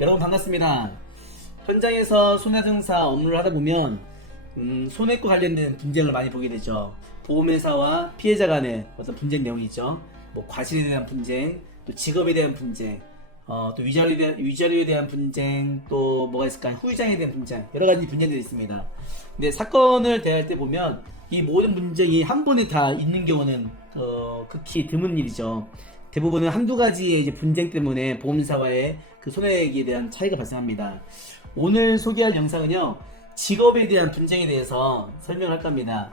여러분 반갑습니다. 현장에서 손해증사 업무를 하다 보면 손해과 관련된 분쟁을 많이 보게 되죠. 보험회사와 피해자 간의 어떤 분쟁 내용이 있죠. 뭐 과실에 대한 분쟁, 또 직업에 대한 분쟁, 또 위자료에 대한 분쟁, 또 뭐가 있을까요? 후유장에 대한 분쟁, 여러 가지 분쟁들이 있습니다. 근데 사건을 대할 때 보면 이 모든 분쟁이 한 번에 다 있는 경우는 극히 드문 일이죠. 대부분은 한두 가지의 이제 분쟁 때문에 보험사와의 그 손해액에 대한 차이가 발생합니다. 오늘 소개할 영상은요, 직업에 대한 분쟁에 대해서 설명을 할 겁니다.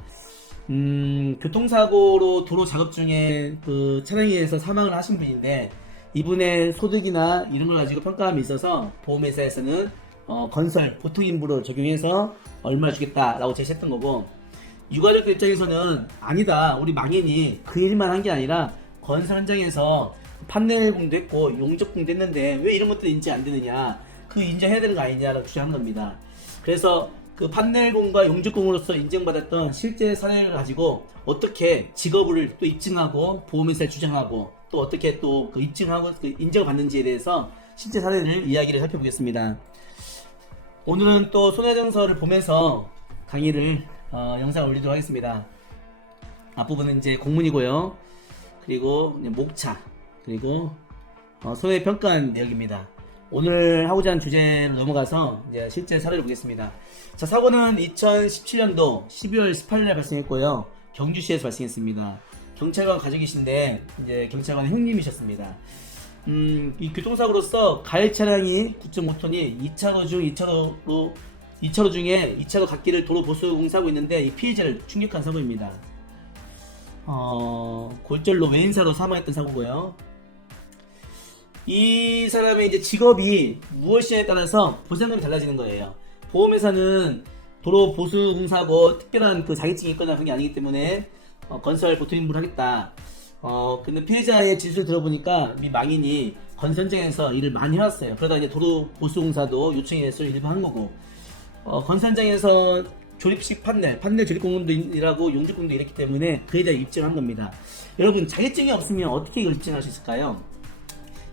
교통사고로 도로 작업 중에 그 차량에 의해서 사망을 하신 분인데, 이분의 소득이나 이런 걸 가지고 평가함이 있어서 보험회사에서는 건설 보통인부로 적용해서 얼마 주겠다라고 제시했던 거고, 유가족들 입장에서는 아니다, 우리 망인이 그 일만 한 게 아니라 건설 현장에서 판넬공도 했고 용접공도 했는데 왜 이런 것들이 인지 안 되느냐, 그 인정해야 되는 거 아니냐라고 주장한 겁니다. 그래서 그 판넬공과 용접공으로서 인정받았던 실제 사례를 가지고 어떻게 직업을 또 입증하고 보험회사에 주장하고 또 어떻게 또 그 입증하고 그 인정을 받는지에 대해서 실제 사례를 이야기를 살펴보겠습니다. 오늘은 또 손해정서를 보면서 강의를 영상을 올리도록 하겠습니다. 앞부분은 이제 공문이고요. 그리고 목차, 그리고 손해평가한 내용입니다. 오늘 하고자 하는 주제로 넘어가서 이제 실제 사례를 보겠습니다. 자, 사고는 2017년도 12월 18일에 발생했고요. 경주시에서 발생했습니다. 경찰관 가족이신데 이제 경찰관 형님이셨습니다. 이 교통사고로서 가해 차량이 9.5톤이 2차로 중에 2차로 갓길을 도로 보수 공사하고 있는데 이 피해자를 충격한 사고입니다. 골절로 외인사로 사망했던 사고고요. 이 사람의 이제 직업이 무엇이냐에 따라서 보상금이 달라지는 거예요. 보험회사는 도로 보수 공사고 특별한 그 자격증이 있거나 그런 게 아니기 때문에 건설 보통 인부를 하겠다. 근데 피해자의 진술을 들어보니까 이 망인이 건설 현장에서 일을 많이 해왔어요. 그러다 이제 도로 보수 공사도 요청이 돼서 일부 한 거고, 건설 현장에서 조립식 판넬 조립 공무도 일하고 용접공도 일했기 때문에 그에 대해 입증한 겁니다. 여러분, 자격증이 없으면 어떻게 이걸 입증할 수 있을까요?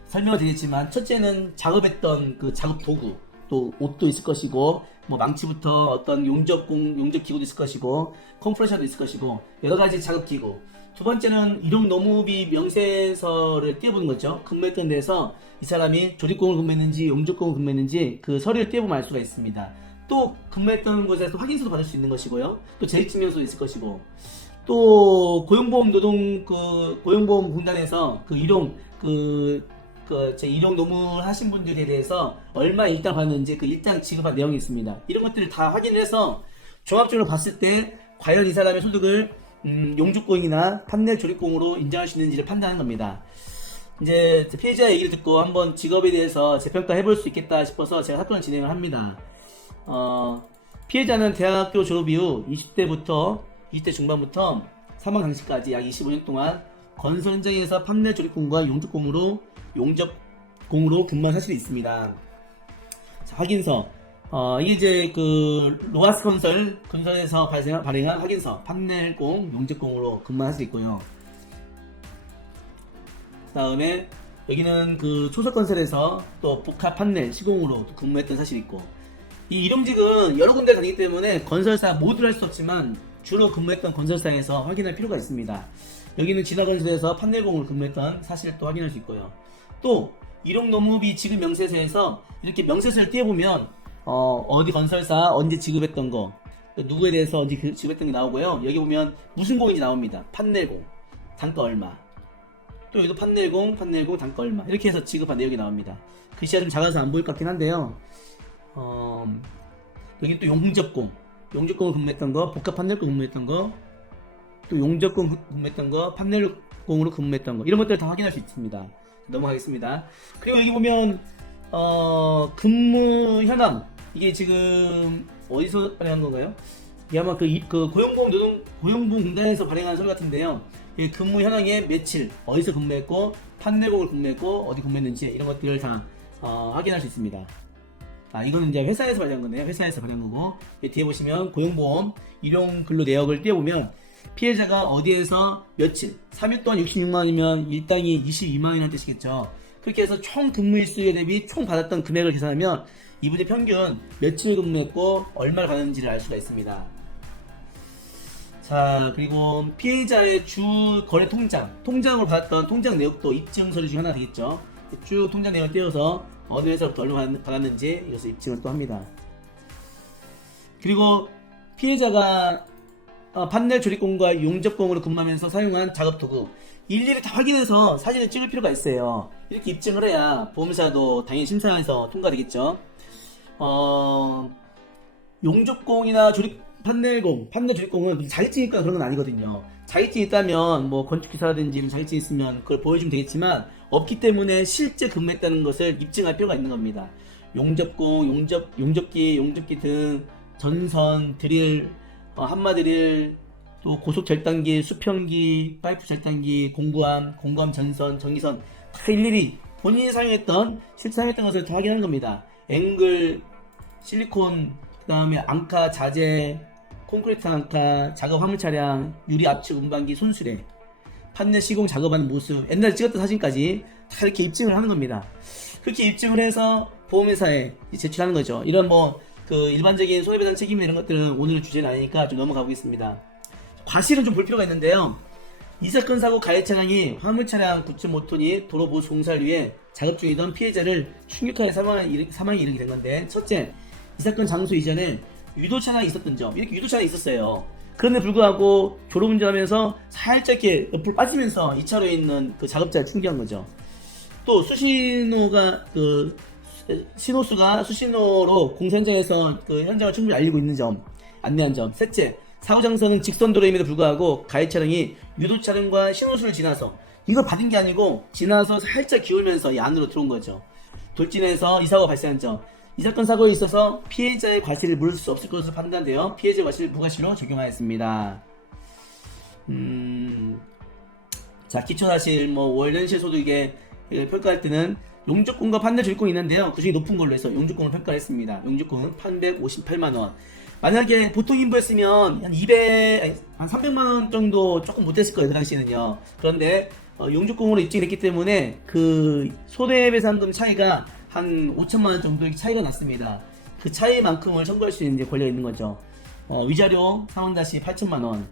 설명을 드리겠지만, 첫째는 작업했던 그 작업 도구, 또 옷도 있을 것이고, 뭐 망치부터 어떤 용접 기구도 있을 것이고, 컴프레셔도 있을 것이고, 여러 가지 작업 기구. 두 번째는 이동 노무비 명세서를 떼어보는 거죠. 근무했던 데서 이 사람이 조립공을 근무했는지 용접공을 근무했는지 그 서류를 떼어보면 알 수가 있습니다. 또 근무했던 곳에서 확인서도 받을 수 있는 것이고요. 또 재직증명서도 있을 것이고, 또 고용보험 공단에서 그 일용 일용 노무 하신 분들에 대해서 얼마 일당 받는지 그 일당 지급한 내용이 있습니다. 이런 것들을 다 확인을 해서 종합적으로 봤을 때 과연 이 사람의 소득을 용접공이나 판넬 조립공으로 인정할 수 있는지를 판단하는 겁니다. 이제 피해자의 얘기를 듣고 한번 직업에 대해서 재평가 해볼 수 있겠다 싶어서 제가 사건을 진행을 합니다. 피해자는 대학교 졸업 이후 20대 중반부터 사망 당시까지 약 25년 동안 건설 현장에서 판넬 조립공과 용접공으로 근무한 사실이 있습니다. 자, 확인서. 이게 이제 그 로하스 건설에서 발행한 확인서, 판넬공, 용접공으로 근무한 사실이 있고요. 다음에 여기는 그 초석건설에서 또 복합 판넬 시공으로 근무했던 사실이 있고, 이 일용직은 여러 군데 다니기 때문에 건설사 모두를 할 수 없지만 주로 근무했던 건설사에서 확인할 필요가 있습니다. 여기는 진화건설에서 판넬공을 근무했던 사실을 또 확인할 수 있고요. 또 일용노무비 지급 명세서에서 이렇게 명세서를 띄워보면 어디 건설사 언제 지급했던 거, 누구에 대해서 언제 지급했던 게 나오고요. 여기 보면 무슨 공인지 나옵니다. 판넬공 단가 얼마, 또 여기도 판넬공 단가 얼마, 이렇게 해서 지급한 내용이 나옵니다. 글씨가 좀 작아서 안 보일 것 같긴 한데요. 여기 또 용접공을 근무했던 거, 복합 판넬공 근무했던 거, 또 용접공 근무했던 거, 판넬공으로 근무했던 거, 이런 것들을 다 확인할 수 있습니다. 넘어가겠습니다. 그리고 여기 보면 근무 현황, 이게 지금 어디서 발행한 건가요? 이게 아마 그 고용보험 공단에서 발행한 서류 같은데요. 이 근무 현황에 며칠, 어디서 근무했고, 판넬공을 근무했고, 어디 근무했는지 이런 것들을 다 확인할 수 있습니다. 이거는 이제 회사에서 발행한 건데요. 회사에서 발행한 거고, 뒤에 보시면 고용보험 일용 근로 내역을 띄워보면 피해자가 어디에서 며칠, 3일 동안 66만원이면 일당이 22만원이라는 뜻이겠죠. 그렇게 해서 총 근무일수에 대비 총 받았던 금액을 계산하면 이분이 평균 며칠 근무했고 얼마를 받았는지를 알 수가 있습니다. 자, 그리고 피해자의 주 거래 통장으로 받았던 통장 내역도 입증 서류 중 하나 되겠죠. 쭉 통장 내역을 떼어서 어느 회사부터 얼마 받았는지 이것을 입증을 또 합니다. 그리고 피해자가 판넬 조립공과 용접공으로 근무하면서 사용한 작업도구 일일이 다 확인해서 사진을 찍을 필요가 있어요. 이렇게 입증을 해야 보험사도 당연히 심사해서 통과되겠죠. 용접공이나 판넬 조립공은 자격증이 있거나 그런 건 아니거든요. 자격증이 있다면 뭐 건축기사라든지 자격증이 있으면 그걸 보여주면 되겠지만 없기 때문에 실제 근무했다는 것을 입증할 필요가 있는 겁니다. 용접공, 용접기 등 전선, 드릴, 한마 드릴, 또 고속 절단기, 수평기, 파이프 절단기, 공구함 전선, 전기선 다 일일이 본인이 실제 사용했던 것을 다 확인하는 겁니다. 앵글, 실리콘, 그 다음에 앙카, 자재, 콘크리트 앙카, 작업 화물 차량, 유리 압축 운반기, 손수레, 판넬 시공 작업하는 모습, 옛날에 찍었던 사진까지 다 이렇게 입증을 하는 겁니다. 그렇게 입증을 해서 보험회사에 제출하는 거죠. 이런 일반적인 손해배상 책임 이런 것들은 오늘 주제는 아니니까 좀 넘어가 보겠습니다. 과실은 좀 볼 필요가 있는데요. 이 사건 사고 가해 차량이 화물차량 9.5톤이 도로 보수 공사를 위해 작업 중이던 피해자를 충격하여 사망에 이르게 된 건데, 첫째, 이 사건 장소 이전에 유도차량이 있었던 점. 이렇게 유도차량이 있었어요. 그런데 불구하고 졸음운전하면서 살짝 이렇게 옆으로 빠지면서 2차로에 있는 그 작업자를 충격한 거죠. 또 수신호가 신호수가 수신호로 공사 현장에서 그 현장을 충분히 안내한 점. 셋째, 사고 장소는 직선 도로임에도 불구하고 가해 차량이 유도 차량과 신호수를 지나서, 이걸 받은 게 아니고 지나서 살짝 기울면서 이 안으로 들어온 거죠. 돌진해서 이 사고가 발생한 점. 이 사건 사고에 있어서 피해자의 과실을 물을 수 없을 것으로 판단되어 피해자 과실을 무과실로 적용하였습니다. 자, 기초사실 월 연실 소득에 평가할 때는 용접공과 판넬 조립공이 있는데요. 그중에 높은 걸로 해서 용접공을 평가를 했습니다. 용접공은 1,158만원. 만약에 보통 인부였으면 한 300만원 정도 조금 못했을 거예요, 그 당시에는요. 그런데 용접공으로 입증이 됐기 때문에 그 손해배상금 차이가 한 5천만원 정도 차이가 났습니다. 그 차이만큼을 청구할 수 있는 권리가 있는 거죠. 위자료 상환다시 8천만원,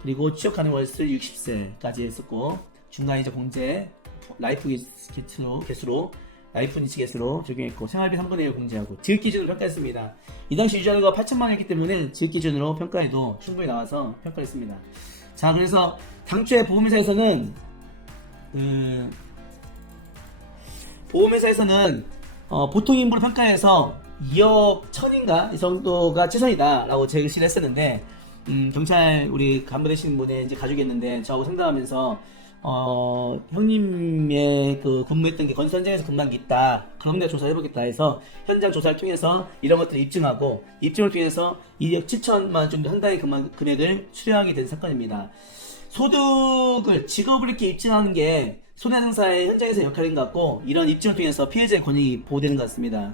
그리고 취업 가능 월수 60세까지 했었고, 중간에 이제 공제 라이프 개수로 라이프 니치 개수로 적용했고, 생활비 3분의 1 공제하고, 지읒 기준으로 평가했습니다. 이 당시 위자료가 8천만원이었기 때문에 지읒 기준으로 평가해도 충분히 나와서 평가를 했습니다. 자, 그래서 당초에 보험회사에서는 보통 인부로 평가해서 2억 1천인가 이 정도가 최선이다 라고 제시를 했었는데, 경찰 우리 간부 되시는 분의 이제 가족이 있는데 저하고 상담하면서 형님의 근무했던 게 건설 현장에서 근무한 게 있다, 그럼 내가 조사해보겠다 해서 현장 조사를 통해서 이런 것들을 입증하고, 입증을 통해서 2억 7천만 정도 상당히 금액을 수령하게 된 사건입니다. 직업을 이렇게 입증하는 게 손해배상사의 현장에서 역할인 것 같고, 이런 입증을 통해서 피해자의 권익이 보호되는 것 같습니다.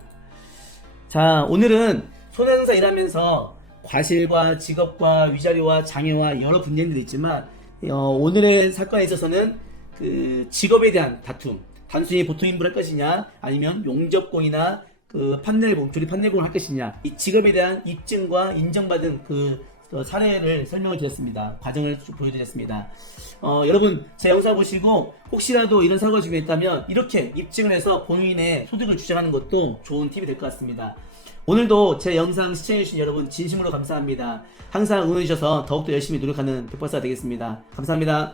자, 오늘은 손해배상사 일하면서 과실과 직업과 위자료와 장애와 여러 분쟁들이 있지만, 오늘의 사건에 있어서는 직업에 대한 다툼, 단순히 보통 인부를 할 것이냐 아니면 용접공이나 조립 판넬공을 할 것이냐, 이 직업에 대한 입증과 인정받은 사례를 설명을 드렸습니다. 과정을 보여드렸습니다. 여러분 제 영상 보시고 혹시라도 이런 사고가 진행했다면 이렇게 입증을 해서 본인의 소득을 주장하는 것도 좋은 팁이 될 것 같습니다. 오늘도 제 영상 시청해주신 여러분 진심으로 감사합니다. 항상 응원해주셔서 더욱더 열심히 노력하는 백박사가 되겠습니다. 감사합니다.